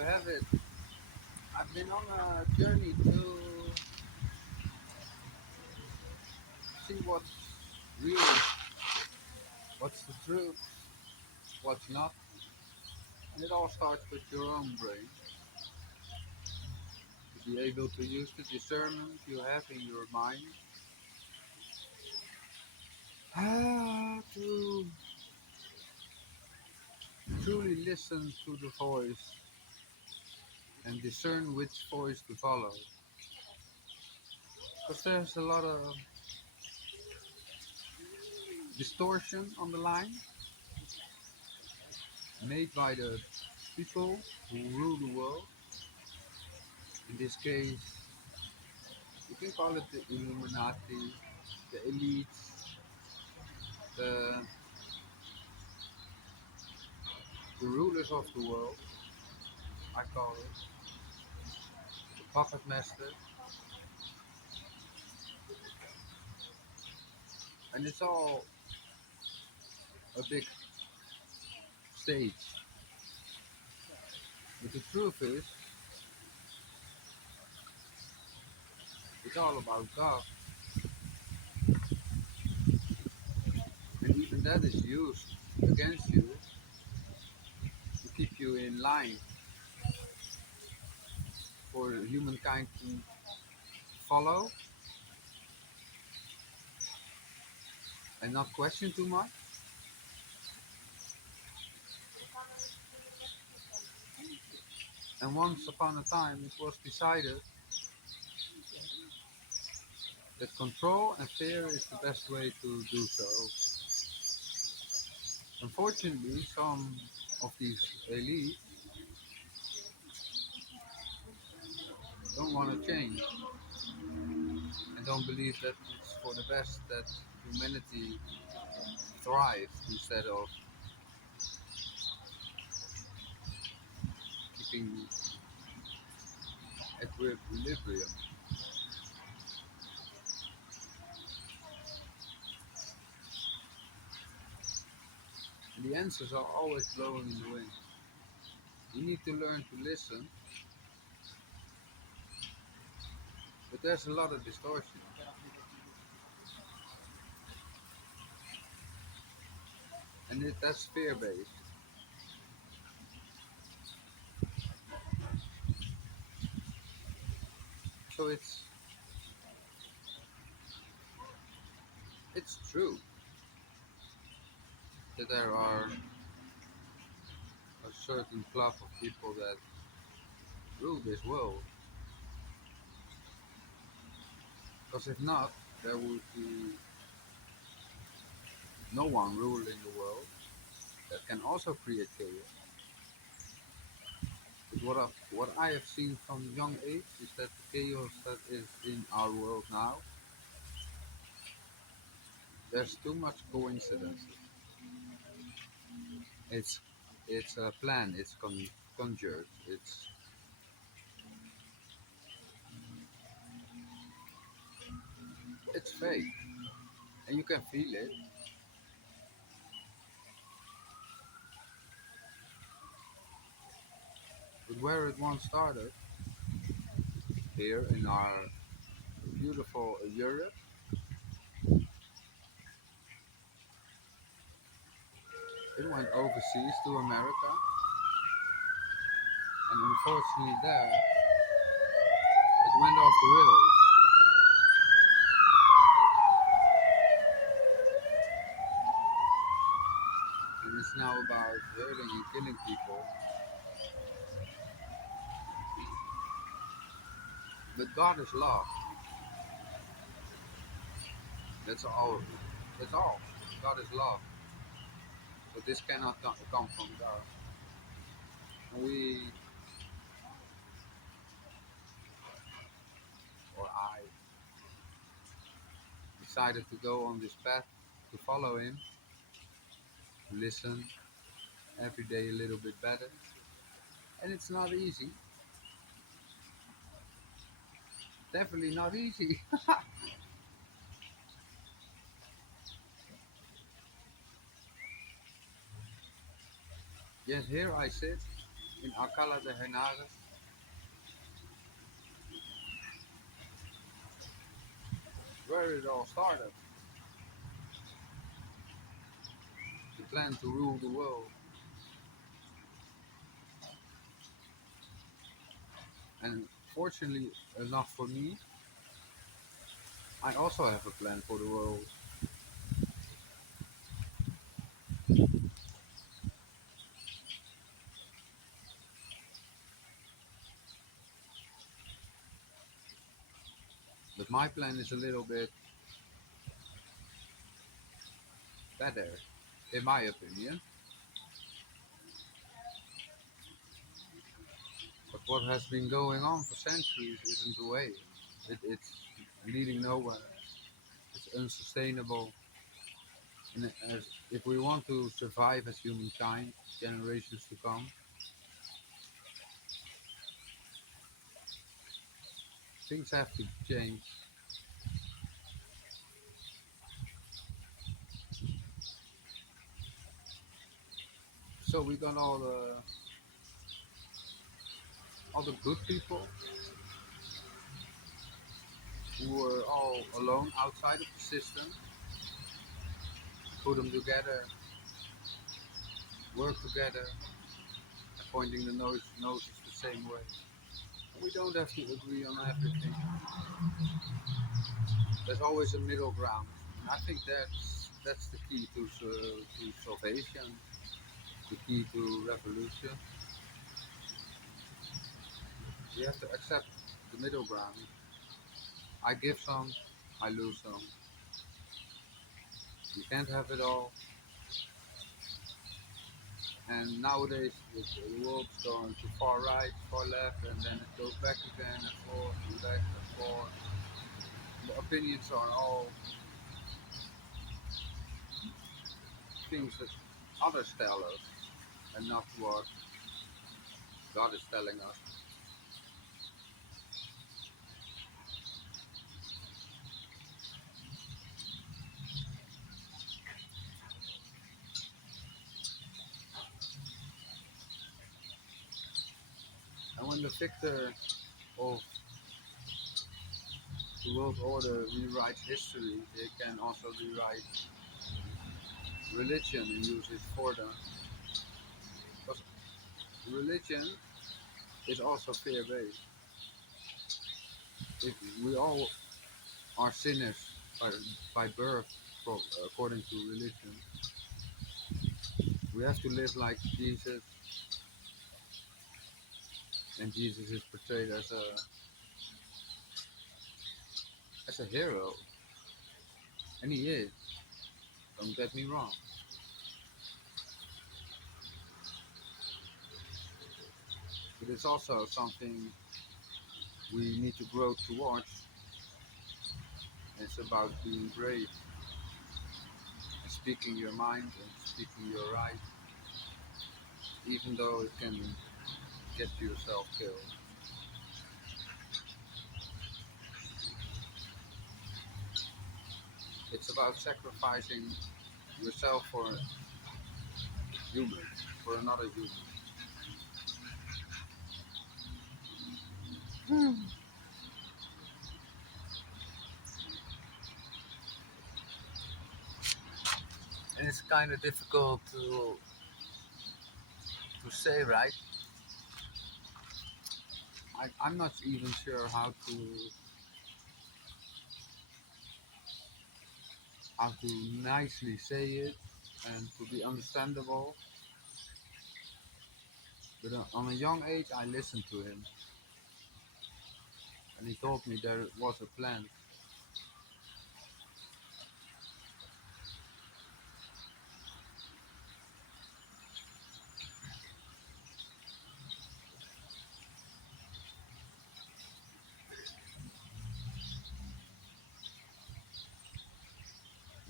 you have it. I've been on a journey to see what's real, what's the truth, what's not. And it all starts with your own brain. To be able to use the discernment you have in your mind to truly listen to the voice and discern which voice to follow. Because there's a lot of distortion on the line made by the people who rule the world. In this case, you can call it the Illuminati, the elites, the, the rulers of the world, I call it, the puppet master, and it's all a big stage. But the truth is, it's all about God, and even that is used against you to keep you in line for humankind to follow and not question too much. And once upon a time, it was decided that control and fear is the best way to do so. Unfortunately, some of these elites don't want to change and don't believe that it's for the best that humanity thrives instead of keeping equilibrium. And the answers are always blowing in the wind. You need to learn to listen, but there's a lot of distortion, and that's fear-based. So it's true that there are a certain club of people that rule this world. Because if not, there would be no one ruling the world that can also create chaos. But what I have seen from young age is that the chaos that is in our world now, there's too much coincidence. It's it's a plan. It's conjured. It's fake, and you can feel it. But where it once started, here in our beautiful Europe, it went overseas to America, and unfortunately there, it went off the rails, and it's now about hurting and killing people. But God is love. That's all. That's all. God is love. So this cannot come from God. And we, or I, decided to go on this path to follow Him, to listen every day a little bit better. And it's not easy. Definitely not easy. Yes, here I sit in Alcalá de Henares, where it all started. The plan to rule the world. And fortunately enough for me, I also have a plan for the world. But my plan is a little bit better, in my opinion. But what has been going on for centuries isn't the way. It's leading nowhere. It's unsustainable. And as if we want to survive as humankind, generations to come, things have to change. So we got all the good people who were all alone outside of the system, put them together, work together, pointing the noses the same way. We don't have to agree on everything. There's always a middle ground, and I think that's the key to salvation, the key to revolution. We have to accept the middle ground. I give some, I lose some. You can't have it all. And nowadays the world's going to far right, far left, and then it goes back again and forth and back and forth. The opinions are all things that others tell us, and not what God is telling us. And when the victor of the world order rewrites history, they can also rewrite religion and use it for them. Because religion is also fear based. If we all are sinners by, by birth, according to religion, we have to live like Jesus, and Jesus is portrayed as a hero, and he is. Don't get me wrong, but it's also something we need to grow towards. It's about being brave and speaking your mind and speaking your right, even though it can get yourself killed. It's about sacrificing yourself for humans, for another human. And it's kind of difficult to say, right? I'm not even sure how to nicely say it and to be understandable. But on a young age, I listened to him, and he told me there was a plan.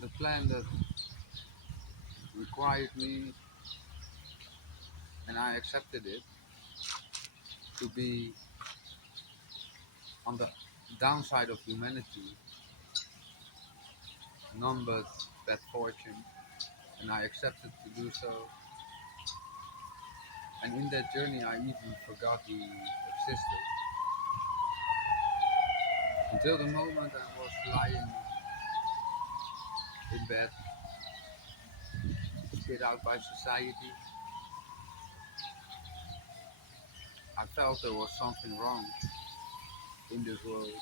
The plan that required me, and I accepted it, to be on the downside of humanity, none but bad fortune, and I accepted to do so. And in that journey, I even forgot he existed until the moment I was lying in bed, spit out by society. I felt there was something wrong in this world.